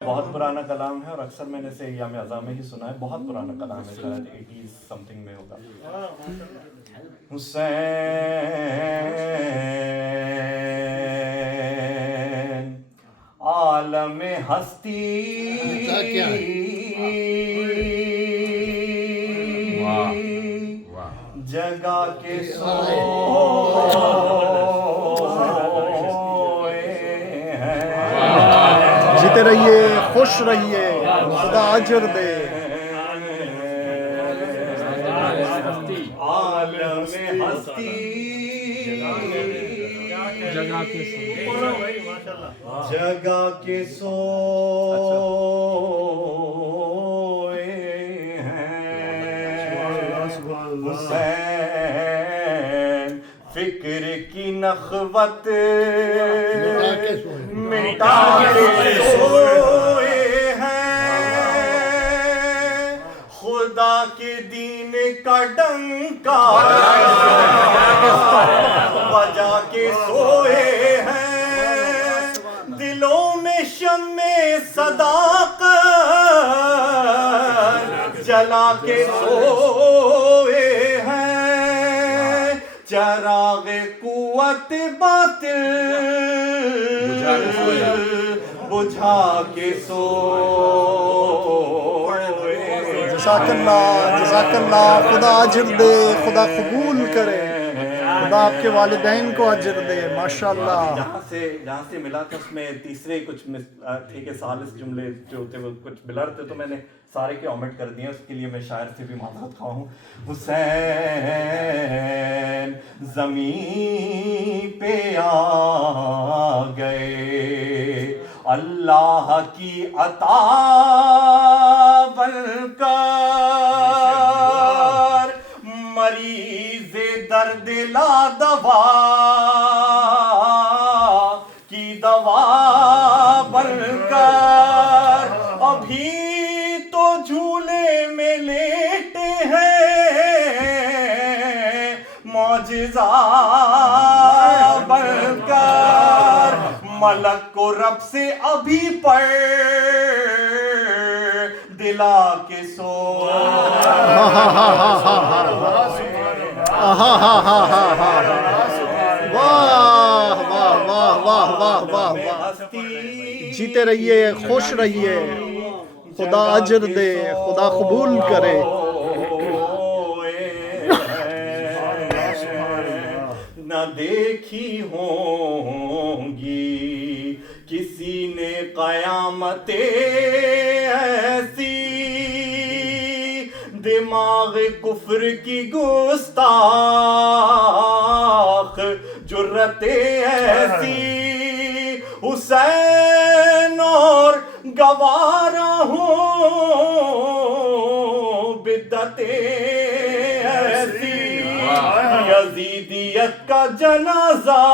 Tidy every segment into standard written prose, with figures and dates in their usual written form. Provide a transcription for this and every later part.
بہت پرانا کلام ہے اور اکثر میں نے اسے ایام اعزاء میں ہی سنا ہے. بہت پرانا کلام ہے, شاید 80s سمتھنگ میں ہوگا. حسین عالم ہستی جگہ کے جیتے رہیے, خوش رہیے, خدا اجر دے. عالم ہستی جگہ کے سوئے ہیں. حسین فکر کی نخوت مٹا کے سوئے ہیں. خدا کے دین کا ڈنکا بجا کے سوئے ہیں. دلوں میں شمع صداقت جلا کے سوئے ہیں. چراغ قوت باطل بجھا کے سوئے. جزاک اللہ, جزاک اللہ. خدا اجر دے, خدا قبول کرے, خدا آپ کے والدین کو اجر دے. ماشاءاللہ. جہاں سے ملا تھا اس میں تیسرے کچھ تھے کہ ثالث جملے جو ہوتے وہ کچھ بلر تھے, تو میں نے سارے کے اومٹ کر دیے. اس کے لیے میں شاعر سے بھی معذرت خواہ ہوں. حسین زمین پہ آ گئے اللہ کی عطا بن کر. مریض درد لا دوا کی دوا بن کر. ابھی تو جھولے میں لیٹے ہیں معجزہ بن کر. ملک کو رب سے ابھی پر دلا کے سو. جیتے رہیے, خوش رہیے, خدا اجر دے, خدا قبول کرے. نہ دیکھی ہوں گی کسی نے قیامتیں ایسی, دماغ کفر کی گستاخ جرتیں ایسی. حسین اور گوارا ہوں بدعتیں ایسی. یزیدیت کا جنازہ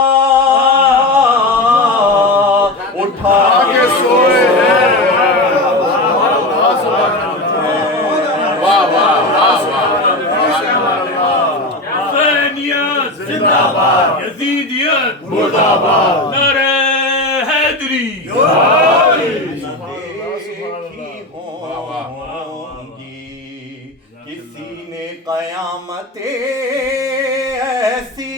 اٹھا کے سوئے ہیں. زندہ باد, یزیدیت مرد آباد, نعرہ حیدری. دیکھی ہوں گی کسی نے قیامتیں ایسی,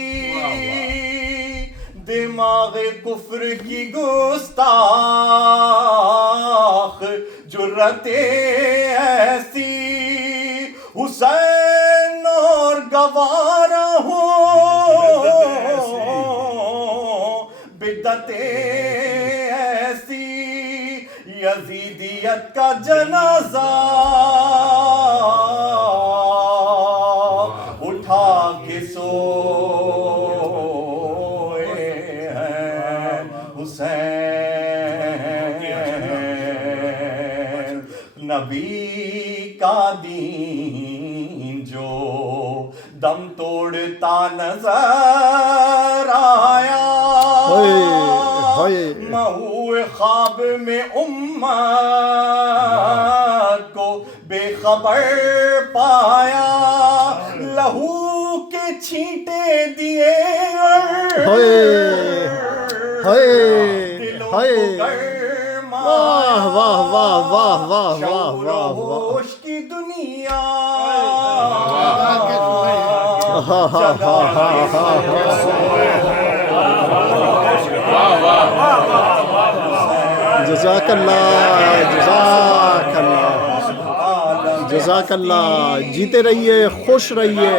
دماغ کفر کی گستاخ جرتیں ایسی. حسین اور گوارا بدعتیں ایسی. یزیدیت کا جنازہ اٹھا کے سوئے ہیں. حسین نبی کا دین جو دم توڑتا نظر آیا, محو خواب میں امت کو بے خبر پایا. لہو کے چھینٹے دیے دلوں کو گرما واہ واہ واہ واہ واہ شعور و واہ واہ ہوش کی دنیا جزاک اللہ جزاک اللہ جزاک اللہ جیتے رہیے خوش رہیے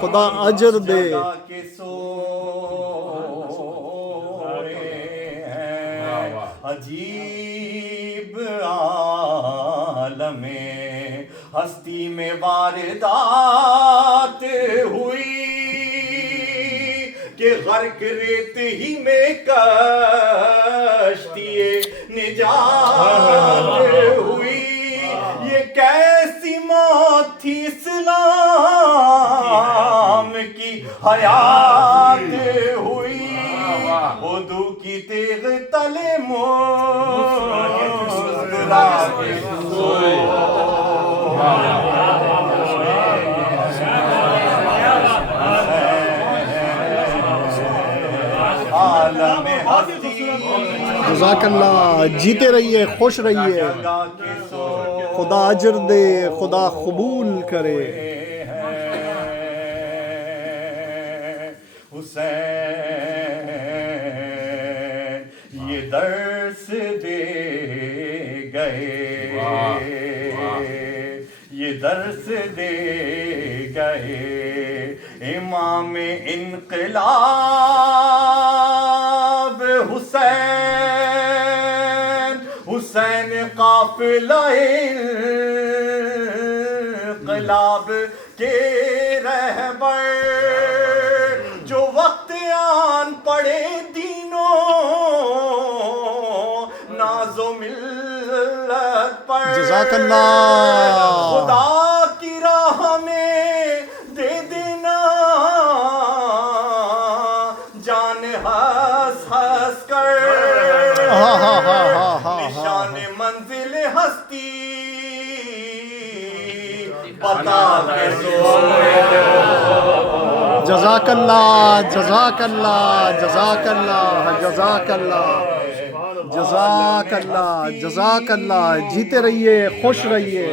خدا اجر دے کے سوئے ہیں عجیب عالم ہستی میں واردات ہوئی کہ غرق ریت ہی میں کشتی نجات ہوئی یہ کیسی موت تھی اسلام کی حیات ہوئی اردو کی تیغ تلے مسکرا کے سوئے عالم ہستی جزاک اللہ جیتے رہیے خوش رہیے خدا اجر دے خدا قبول کرے حسین یہ درس دے گئے یہ درس دے گئے امام انقلاب حسین قافلہ انقلاب کے رہبر جو وقت آن پڑے دینوں ناز و ملت پر جزاک اللہ خدا کی راہ میں دے دینا جان ہنس ہنس کر نشان منزل ہستی بتا کے سوئے جزاک اللہ جزاک اللہ جزاک اللہ جزاک اللہ جزاک اللہ جزاک اللہ جیتے رہیے خوش رہیے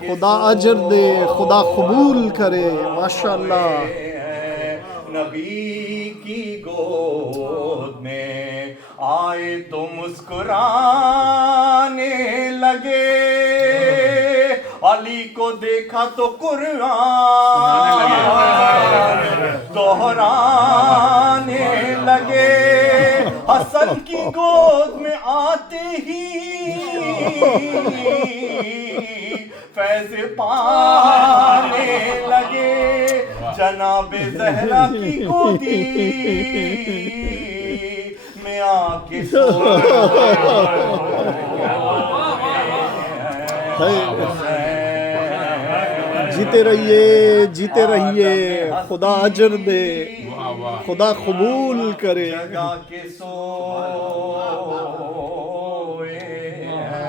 خدا اجر دے خدا قبول کرے ماشاءاللہ نبی کی گود میں آئے تو مسکرانے لگے علی کو دیکھا تو قرآن دہرانے لگے حسن کی گود میں آتے ہی فیض پانے لگے جناب زہرا کی گودی میں آ کے جیتے رہیے خدا اجر دے خدا قبول کرے جگہ کے سوئے ہیں